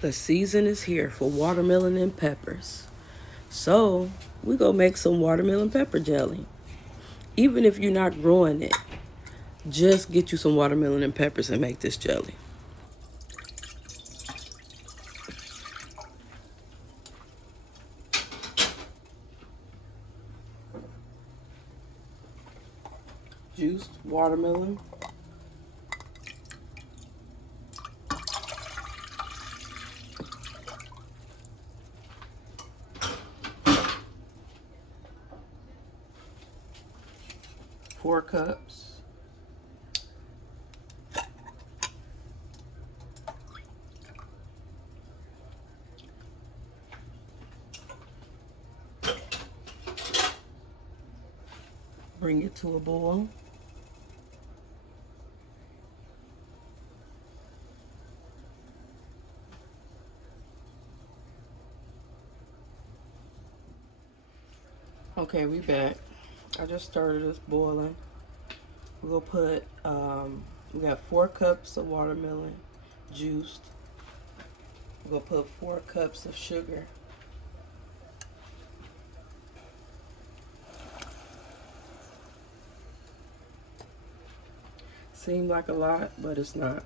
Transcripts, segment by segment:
The season is here for watermelon and peppers. So, we gonna make some watermelon pepper jelly. Even if you're not growing it, just get you some watermelon and peppers and make this jelly. Juiced watermelon. Four cups. Bring it to a boil. Okay, we back. I just started this boiling. We're gonna put, we got 4 cups of watermelon juiced. We're gonna put 4 cups of sugar. Seems like a lot, but it's not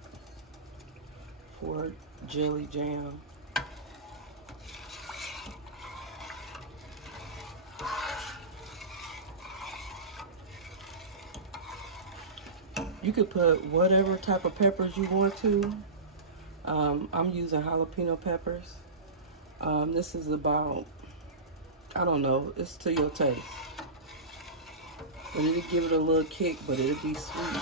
for jelly jam. You could put whatever type of peppers you want to. I'm using jalapeno peppers. This is about, I don't know, it's to your taste. But it'll give it a little kick, but it'll be sweet.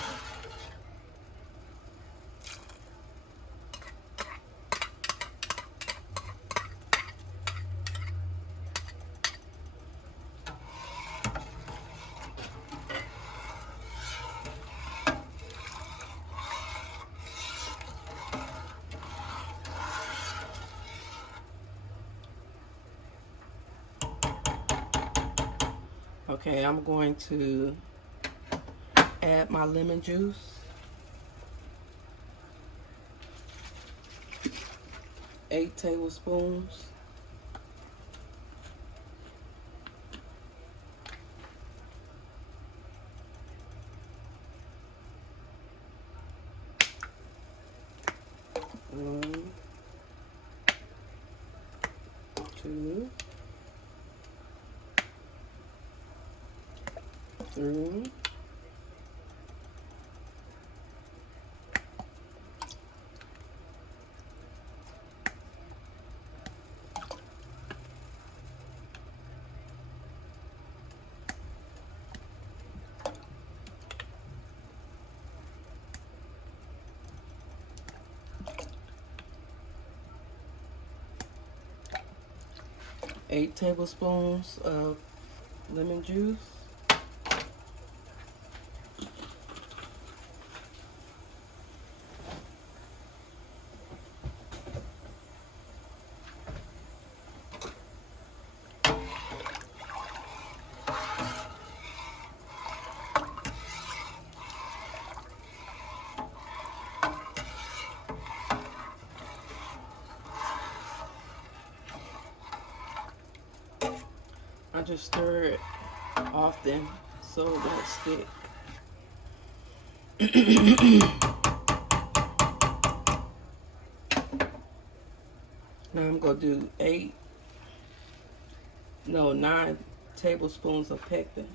Okay, I'm going to add my lemon juice. 8 tablespoons. One, 2, 3, 8 tablespoons of lemon juice. I just stir it often so it won't stick. Now I'm going to do 9 tablespoons of pectin.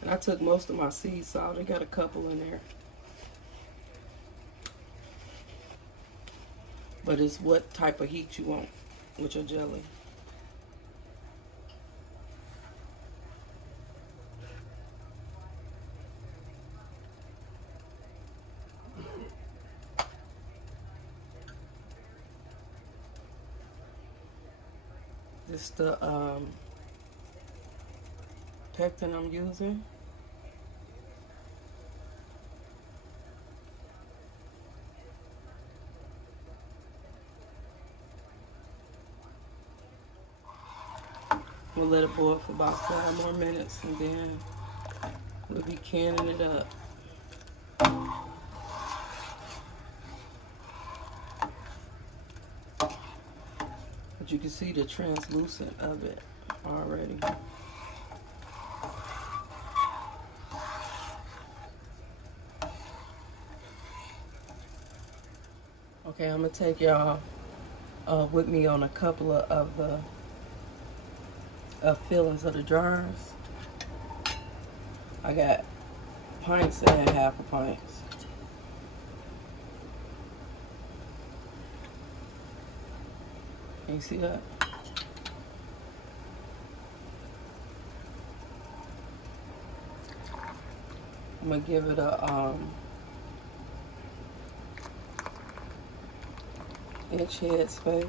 And I took most of my seeds out. I got a couple in there. But it's what type of heat you want with your jelly. This is the pectin I'm using. We'll let it boil for about 5 more minutes, and then we'll be canning it up. But you can see the translucent of it already. Okay, I'm gonna take y'all with me on a couple of the fillings of the jars. I got pints and half a pints. Can you see that? I'm gonna give it a inch head space.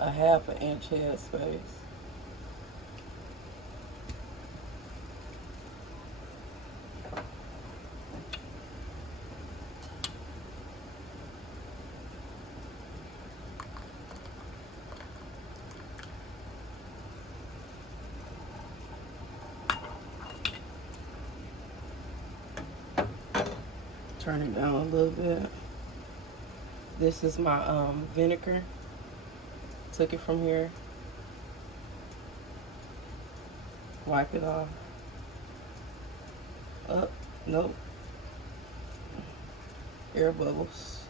A half an inch head space. Turn it down a little bit. This is my vinegar. Took it from here. Wipe it off. Up. Nope. Air bubbles.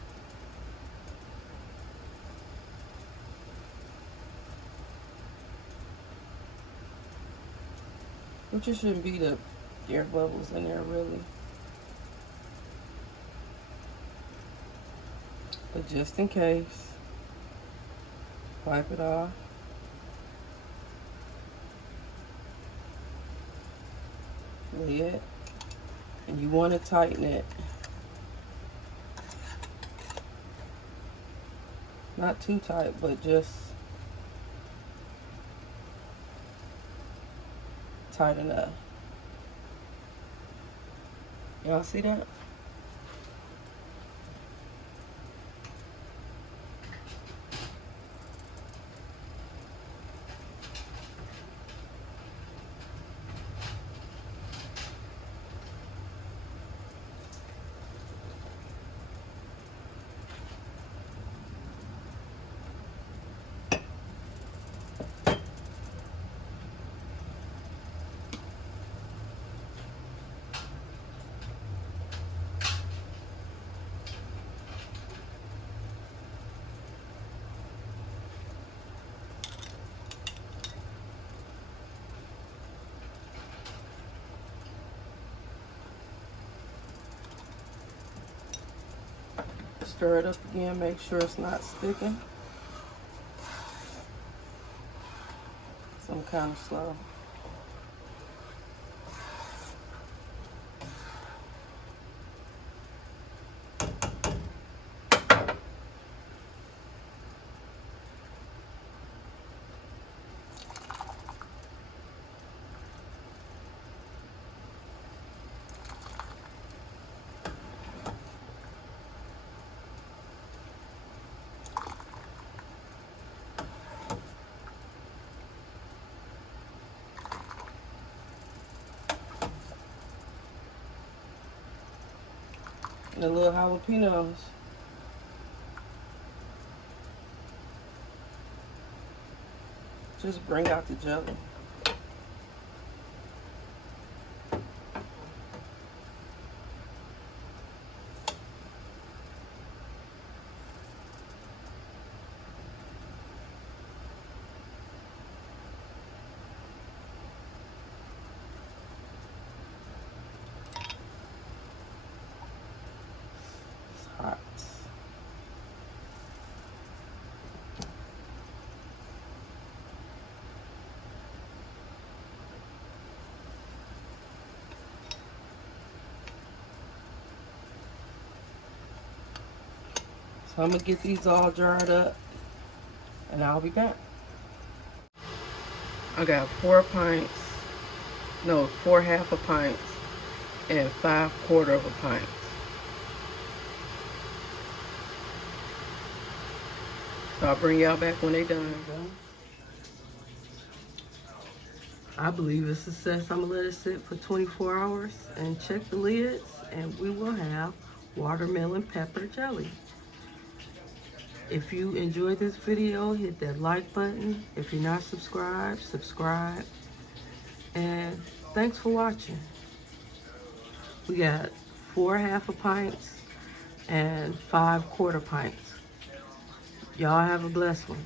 Which it shouldn't be the air bubbles in there really. But just in case, wipe it off. Lid. And you want to tighten it. Not too tight, but just tight enough. Y'all see that? Stir it up again, make sure it's not sticking. So I'm kind of slow. The little jalapenos. Just bring out the jelly. Hot. So I'm gonna get these all jarred up and I'll be back. I got 4 half a pints and 5/4 of a pint. So I'll bring y'all back when they done. I believe it's a success. I'm gonna let it sit for 24 hours and check the lids, and we will have watermelon pepper jelly. If you enjoyed this video, hit that like button. If you're not subscribed, subscribe. And thanks for watching. We got 4 half a pints and 5/4 pints. Y'all have a blessed one.